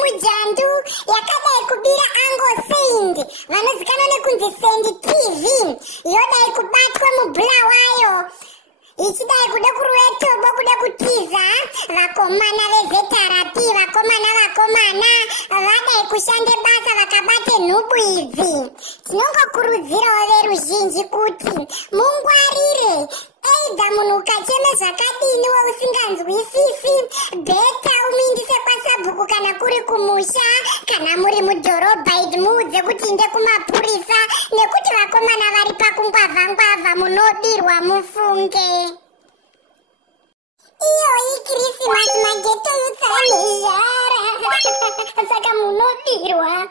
mujandu yakadai kubira Ango Send vanozikanwa nekunzi Send TV yodai kubatwa mubhula wayo ichidai kuda kuruya tobo kuda kutiza vakomana vezetarapi vakomana vadai kushande basa vakabate nhubu idzi. Tinongokurudzirawo veruzhinji kuti mungwarire eidha munhu ukacheme zvakadini weusinganzwisisi bheta umindise kwasabhuku kana kuri kumusha kana muri mudhorobha idi muudze kuti inde kumapurisa nekuti vakomana vari pakungwavha munodirwa mufunge. Iyoyi Krismasi mageto yutsane zhara saka munodirwa.